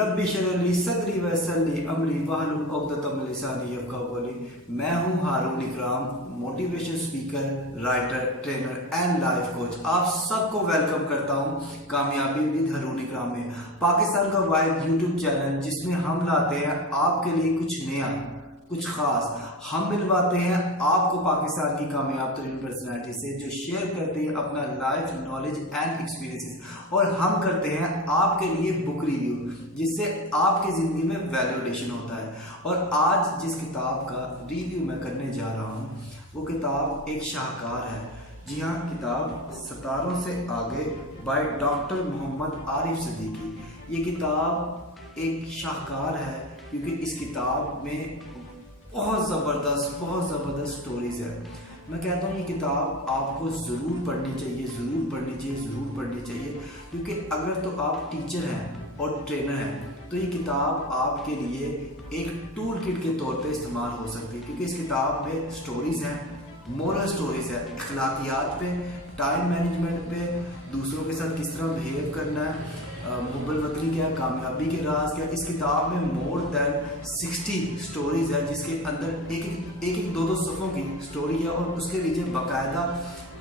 रब्बी शरह सदरी वयस्सरली अमरी वहलुल उक़दतम मिन लिसानी यफ़क़हू क़ौली। मैं हूँ हारून इकराम, motivation speaker, writer, trainer and life coach. आप सबको वेलकम करता हूँ कामयाबी विद हारून इकराम में, पाकिस्तान का वाइड यूट्यूब चैनल जिसमें हम लाते हैं आपके लिए कुछ नया, कुछ खास। हम मिलवाते हैं आपको पाकिस्तान की कामयाब तरीन पर्सनैलिटी से जो शेयर करते हैं अपना लाइफ नॉलेज एंड एक्सपीरियंसेस, और हम करते हैं आपके लिए बुक रिव्यू जिससे आपकी ज़िंदगी में वैल्यू एडिशन होता है। और आज जिस किताब का रिव्यू मैं करने जा रहा हूँ वो किताब एक शाहकार है। जी हाँ, किताब सितारों से आगे बाय डॉक्टर मोहम्मद आरिफ सिद्दीकी। ये किताब एक शाहकार है क्योंकि इस किताब में बहुत ज़बरदस्त स्टोरीज है। मैं कहता हूँ ये किताब आपको ज़रूर पढ़नी चाहिए, ज़रूर पढ़नी चाहिए क्योंकि अगर तो आप टीचर हैं और ट्रेनर हैं तो ये किताब आपके लिए एक टूल किट के तौर पे इस्तेमाल हो सकती है, क्योंकि इस किताब में स्टोरीज़ हैं, मोरल स्टोरीज़ है, अखलाकियात पे, टाइम मैनेजमेंट पे, दूसरों के साथ किस तरह बिहेव करना है, मुक़ब्बल वतनी क्या है, कामयाबी के राज क्या है। इस किताब में मोर देन 60 स्टोरीज़ है जिसके अंदर एक दो सफ़ों की स्टोरी है और उसके नीचे बाकायदा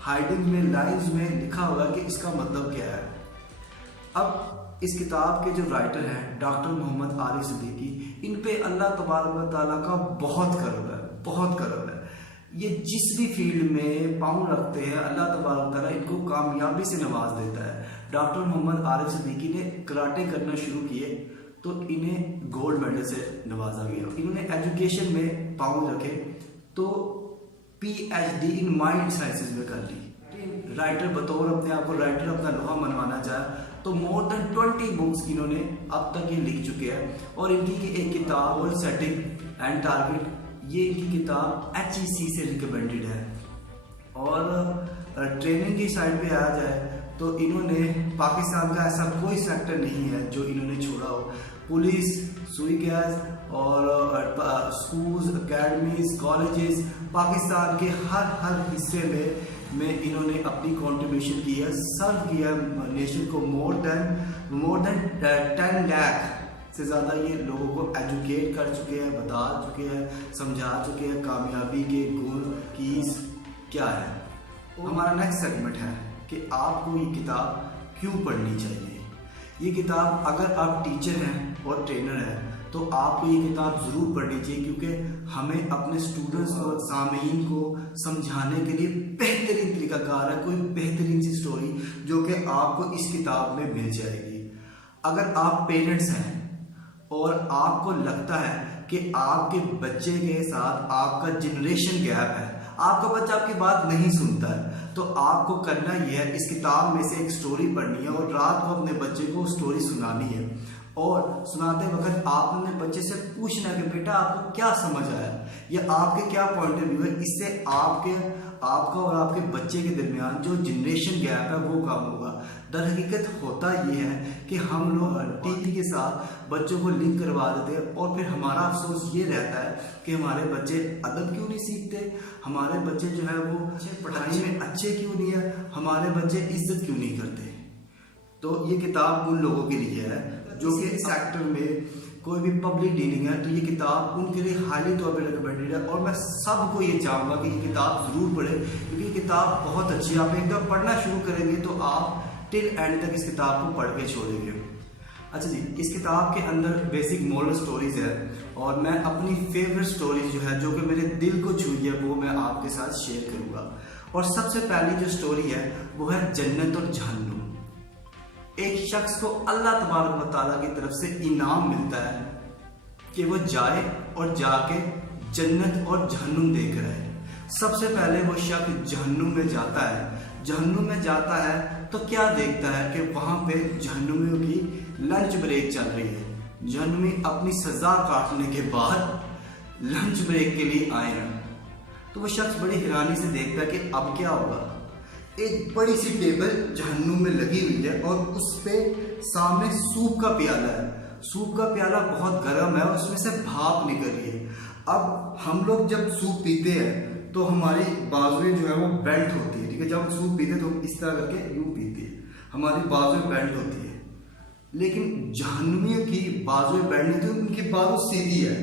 हाइडिंग में लाइन्स में लिखा हुआ है कि इसका मतलब क्या है। अब इस किताब के जो राइटर हैं डॉक्टर मोहम्मद आरिफ सिद्दीकी, इन पे अल्लाह तबारक व तआला का बहुत करम है। ये जिस भी फील्ड में पाँव रखते हैं अल्लाह तबारक तआला इनको कामयाबी से नवाज देता है। डॉक्टर मोहम्मद आरिफ सिद्दीकी ने कराटे करना शुरू किए तो इन्हें गोल्ड मेडल से नवाजा गया। इन्होंने एजुकेशन में पाँव रखे तो PhD इन माइंड साइंसेज में कर ली। राइटर बतौर अपने आप को राइटर अपना लोहा मनवाना चाहे तो मोर देन 20 बुक्स इन्होंने अब तक ये लिख चुके हैं। और इनकी एक किताब और सेटिंग एंड टारगेट, ये इनकी किताब HEC से रिकमेंडेड है। और ट्रेनिंग की साइड पे आया जाए तो इन्होंने पाकिस्तान का ऐसा कोई सेक्टर नहीं है जो इन्होंने छोड़ा हो। पुलिस, सुई गैस और स्कूल्स, एकेडमीज, कॉलेजेस, पाकिस्तान के हर हिस्से में इन्होंने अपनी कंट्रीब्यूशन की है, सर्व किया नेशन को। मोर देन 10 लाख से ज़्यादा ये लोगों को एजुकेट कर चुके हैं, बता चुके हैं, समझा चुके हैं कामयाबी के गुण कीज क्या है। हमारा नेक्स्ट सेगमेंट है कि आपको ये किताब क्यों पढ़नी चाहिए। ये किताब अगर आप टीचर हैं और ट्रेनर हैं तो आपको ये किताब ज़रूर पढ़नी चाहिए, क्योंकि हमें अपने स्टूडेंट्स और सामीन को समझाने के लिए बेहतरीन तरीकाकार है, कोई बेहतरीन सी स्टोरी जो कि आपको इस किताब में मिल जाएगी। अगर आप पेरेंट्स हैं और आपको लगता है कि आपके बच्चे के साथ आपका जनरेशन गैप है, आपका बच्चा आपकी बात नहीं सुनता है, तो आपको करना यह है इस किताब में से एक स्टोरी पढ़नी है और रात को अपने बच्चे को स्टोरी सुनानी है। और सुनाते वक्त आप अपने बच्चे से पूछना कि बेटा आपको क्या समझ आया या आपके क्या पॉइंट ऑफ व्यू है। इससे आपका और आपके बच्चे के दरमियान जो जनरेशन गैप है वो कम होगा। दर हकीकत होता ये है कि हम लोग टीवी के साथ बच्चों को लिंक करवा देते हैं और फिर हमारा अफसोस ये रहता है कि हमारे बच्चे अदब क्यों नहीं सीखते, हमारे बच्चे जो है वो पढ़ाई में अच्छे क्यों नहीं है, हमारे बच्चे इज्जत क्यों नहीं करते। तो ये किताब उन लोगों के लिए है जो कि इस सेक्टर में कोई भी पब्लिक डीलिंग है, तो ये किताब उनके लिए हाईली तौर पे रिकमेंडेड है। और मैं सबको ये चाहूँगा कि ये किताब ज़रूर पढ़ें क्योंकि ये किताब बहुत अच्छी है। आप एक बार पढ़ना शुरू करेंगे तो आप टिल एंड तक इस किताब को पढ़ के छोड़ेंगे। अच्छा जी, इस किताब के अंदर बेसिक मोरल स्टोरीज है और मैं अपनी फेवरेट स्टोरीज जो है जो कि मेरे दिल को छुई है वो मैं आपके साथ शेयर करूँगा। और सबसे पहली जो स्टोरी है वो है जन्नत और जहन्नुम। एक शख्स को अल्लाह तबारक व तआला की तरफ से इनाम मिलता है कि वो जाए और जाके जन्नत और जहन्नुम देख रहा है। सबसे पहले वो शख्स जहन्नुम में जाता है। जहन्नुम में जाता है तो क्या देखता है कि वहाँ पे जहन्नुमियों की लंच ब्रेक चल रही है। जहन्नुमी अपनी सज़ा काटने के बाद लंच ब्रेक के लिए आए हैं। तो वो शख्स बड़ी हैरानी से देखता है कि अब क्या होगा। एक बड़ी सी टेबल जहन्नुम में लगी हुई है और उस पे सामने सूप का प्याला है। सूप का प्याला बहुत गर्म है और उसमें से भाप निकल रही है। अब हम लोग जब सूप पीते हैं तो हमारी बाजुएं जो है वो बेंट होती है, ठीक है। जब हम सूप पीते हैं तो इस तरह करके यूँ पीते हैं, हमारी बाजुएं बेंट होती है। लेकिन जहन्नमियों की बाजुएं बैंड नहीं थी, उनकी बाजू सीधी है।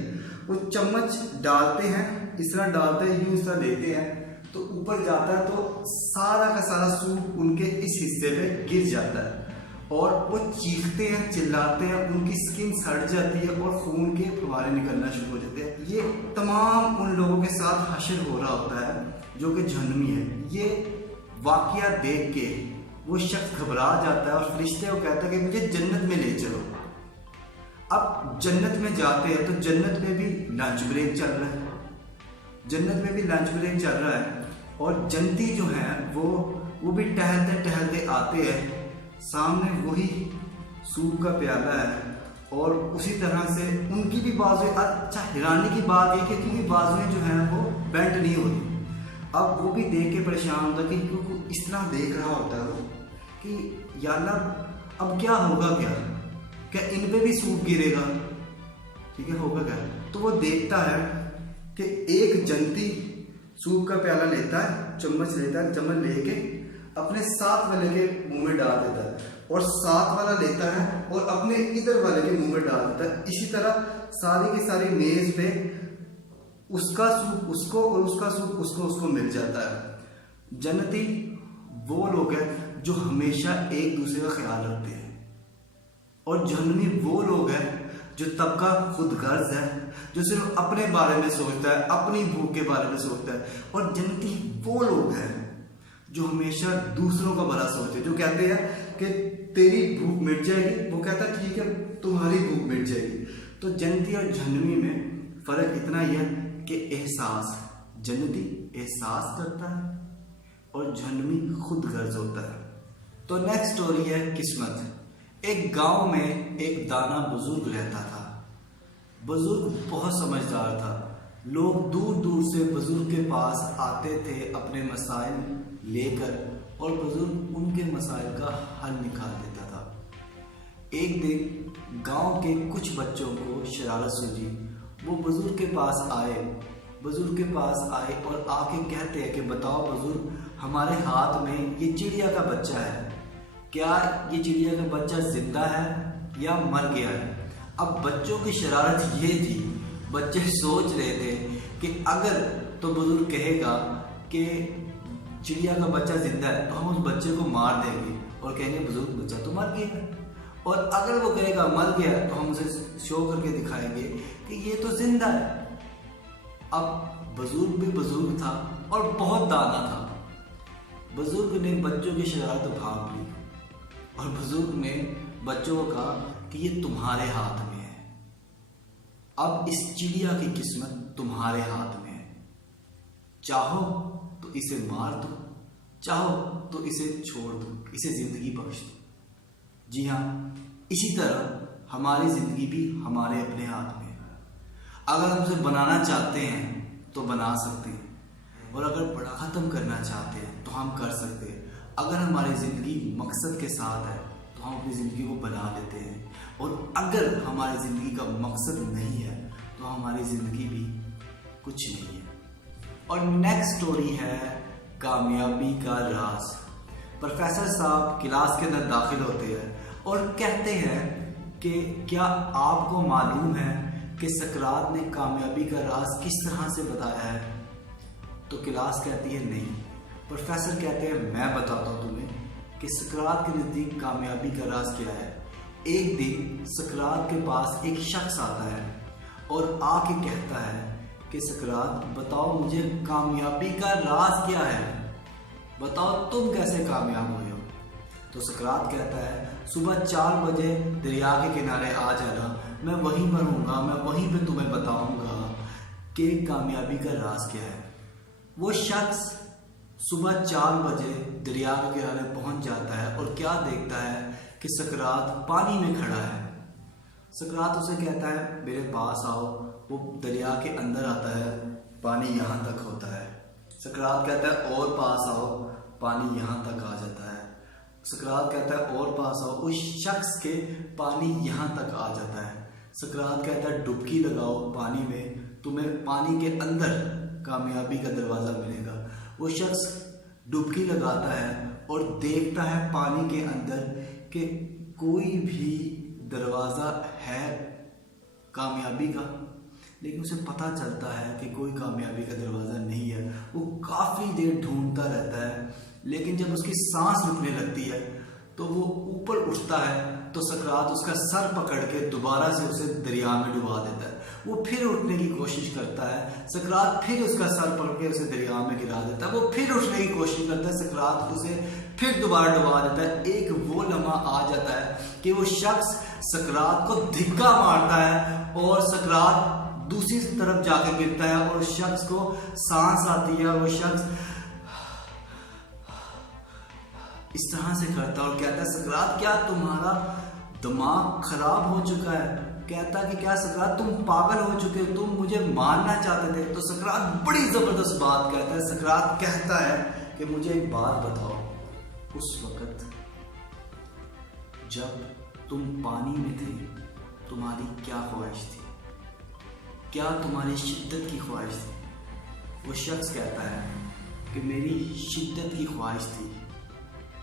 वो चम्मच डालते हैं, इस तरह डालते हैं, यूं इस तरह लेते हैं तो ऊपर जाता है, तो सारा का सारा सूप उनके इस हिस्से पे गिर जाता है और वो चीखते हैं, चिल्लाते हैं, उनकी स्किन सड़ जाती है और खून के फुहारे निकलना शुरू हो जाते हैं। ये तमाम उन लोगों के साथ हशर हो रहा होता है जो कि जहन्नमी है। ये वाकया देख के वो शख्स घबरा जाता है और फरिश्ते को कहता है कि मुझे जन्नत में ले चलो। अब जन्नत में जाते हैं तो जन्नत में भी लंच ब्रेक चल रहा है, जन्नत में भी लंच ब्रेक चल रहा है और जन्नती जो है वो भी टहलते टहलते आते हैं, सामने वही सूप का प्याला है और उसी तरह से उनकी भी बाजुएं, अच्छा हैरानी की बात है कि उनकी बाजुएं जो हैं वो बेंड नहीं होती। अब वो भी देख के परेशान होता है कि क्योंकि इस तरह देख रहा होता है वो कि या अल्लाह अब क्या होगा, क्या इन पे भी सूप गिरेगा, ठीक है, होगा क्या। तो वो देखता है कि एक जन्नती सूप का प्याला लेता है, चम्मच लेता है, चम्मच लेके अपने साथ वाले के मुंह में डाल देता है और साथ वाला लेता है और अपने इधर वाले के मुंह में डाल देता है। इसी तरह सारी की सारी मेज पे उसका सूप उसको और उसका सूप उसको मिल जाता है। जन्नती वो लोग हैं जो हमेशा एक दूसरे का ख्याल रखते हैं और जहन्नमी वो लोग हैं जो तबका खुदगर्ज है, जो सिर्फ अपने बारे में सोचता है, अपनी भूख के बारे में सोचता है। और जन्नती वो लोग हैं जो हमेशा दूसरों का भला सोचते हैं, जो कहते हैं कि तेरी भूख मिट जाएगी, वो कहता है ठीक है तुम्हारी भूख मिट जाएगी। तो जन्नती और जहन्नमी में फर्क इतना ही है कि एहसास, जन्नती एहसास करता है और जहन्नमी खुदगर्ज होता है। तो नेक्स्ट स्टोरी है किस्मत। एक गांव में एक दाना बुजुर्ग रहता था। बुजुर्ग बहुत समझदार था। लोग दूर दूर से बुजुर्ग के पास आते थे अपने मसाइल लेकर और बुजुर्ग उनके मसाइल का हल निकाल देता था। एक दिन गांव के कुछ बच्चों को शरारत सूझी। वो बुजुर्ग के पास आए और आके कहते हैं कि बताओ बुजुर्ग, हमारे हाथ में ये चिड़िया का बच्चा है, क्या ये चिड़िया का बच्चा जिंदा है या मर गया है। अब बच्चों की शरारत ये थी, बच्चे सोच रहे थे कि अगर तो बुजुर्ग कहेगा कि चिड़िया का बच्चा जिंदा है तो हम उस बच्चे को मार देंगे और कहेंगे बुजुर्ग बच्चा तो मर गया है, और अगर वो कहेगा मर गया तो हम उसे शो करके दिखाएंगे कि ये तो जिंदा है। अब बुजुर्ग भी बुजुर्ग था और बहुत दाना था। बुजुर्ग ने बच्चों की शरारत भांप ली और बुजुर्ग ने बच्चों को कहा कि ये तुम्हारे हाथ में है, अब इस चिड़िया की किस्मत तुम्हारे हाथ में है, चाहो तो इसे मार दो, चाहो तो इसे छोड़ दो, इसे जिंदगी बख्श दो। जी हाँ, इसी तरह हमारी जिंदगी भी हमारे अपने हाथ में है। अगर हम उसे बनाना चाहते हैं तो बना सकते हैं और अगर बड़ा ख़त्म करना चाहते हैं तो हम कर सकते हैं। अगर हमारी ज़िंदगी मकसद के साथ है तो हम अपनी ज़िंदगी को बना लेते हैं, और अगर हमारी ज़िंदगी का मकसद नहीं है तो हमारी ज़िंदगी भी कुछ नहीं है। और नेक्स्ट स्टोरी है कामयाबी का राज। प्रोफेसर साहब क्लास के अंदर दाखिल होते हैं और कहते हैं कि क्या आपको मालूम है कि सकरात ने कामयाबी का राज किस तरह से बताया है। तो क्लास कहती है नहीं। प्रोफेसर कहते हैं मैं बताता हूँ तुम्हें कि सकरात के नज़दीक कामयाबी का राज क्या है। एक दिन सकरात के पास एक शख्स आता है और आके कहता है कि सकरात बताओ मुझे कामयाबी का राज क्या है, बताओ तुम कैसे कामयाब हुए हो। तो सकरात कहता है सुबह 4 बजे दरिया के किनारे आ जाना, मैं वहीं पर हूँगा, मैं वहीं पे तुम्हें बताऊँगा कि कामयाबी का राज क्या है। वो शख्स सुबह 4 बजे दरिया के किनारे पहुँच जाता है और क्या देखता है कि सकरात पानी में खड़ा है। सकरात उसे कहता है मेरे पास आओ। वो दरिया के अंदर आता है, पानी यहाँ तक होता है। सकरात कहता है और पास आओ, पानी यहाँ तक आ जाता है। सकरात कहता है और पास आओ, उस शख्स के पानी यहाँ तक आ जाता है। सकरात कहता है डुबकी लगाओ पानी में, तुम्हें पानी के अंदर कामयाबी का दरवाज़ा मिलेगा। वो शख्स डुबकी लगाता है और देखता है पानी के अंदर कि कोई भी दरवाज़ा है कामयाबी का, लेकिन उसे पता चलता है कि कोई कामयाबी का दरवाज़ा नहीं है। वो काफ़ी देर ढूंढता रहता है, लेकिन जब उसकी सांस रुकने लगती है तो वो ऊपर उठता है तो सकरात उसका सर पकड़ के दोबारा से उसे दरिया में डुबा देता है। वो फिर उठने की कोशिश करता है, सकरात फिर उसका सर पकड़ के उसे दरिया में गिरा देता है। वो फिर उठने की कोशिश करता है, सकरात उसे फिर दोबारा डुबा देता है। एक वो लम्हा आ जाता है कि वो शख्स सकरात को धिक्का मारता है और सकरात दूसरी तरफ जाकर गिरता है और शख्स को सांस आती है। वो शख्स इस तरह से करता है और कहता है, सकरात क्या तुम्हारा दिमाग खराब हो चुका है? कहता कि क्या सकरात तुम पागल हो चुके हो, तुम मुझे मारना चाहते थे? तो सकरात बड़ी जबरदस्त बात कहता है। सकरात कहता है कि मुझे एक बात बताओ, उस वक्त जब तुम पानी में थे तुम्हारी क्या ख्वाहिश थी? क्या तुम्हारी शिद्दत की ख्वाहिश थी? वो शख्स कहता है कि मेरी शिद्दत की ख्वाहिश थी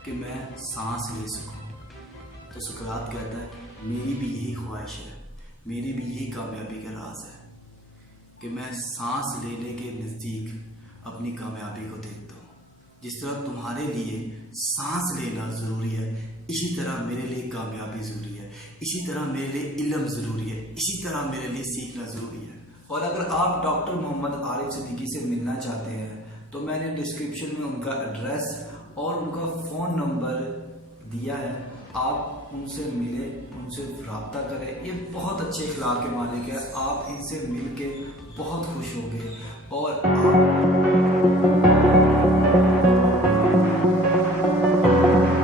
कि मैं सांस ले सकूं। तो सकरात कहता है, मेरी भी यही ख्वाहिश है, मेरी भी यही कामयाबी का राज है कि मैं सांस लेने के नज़दीक अपनी कामयाबी को देखता हूँ। जिस तरह तुम्हारे लिए सांस लेना ज़रूरी है, इसी तरह मेरे लिए कामयाबी ज़रूरी है, इसी तरह मेरे लिए इल्म ज़रूरी है, इसी तरह मेरे लिए सीखना ज़रूरी है। और अगर आप डॉक्टर मोहम्मद आरिफ सिद्दीकी से मिलना चाहते हैं तो मैंने डिस्क्रिप्शन में उनका एड्रेस और उनका फ़ोन नंबर दिया है, आप उनसे मिले, उनसे रब्ता करें। ये बहुत अच्छे अखलाक के मालिक है, आप इनसे मिल के बहुत खुश होंगे और आप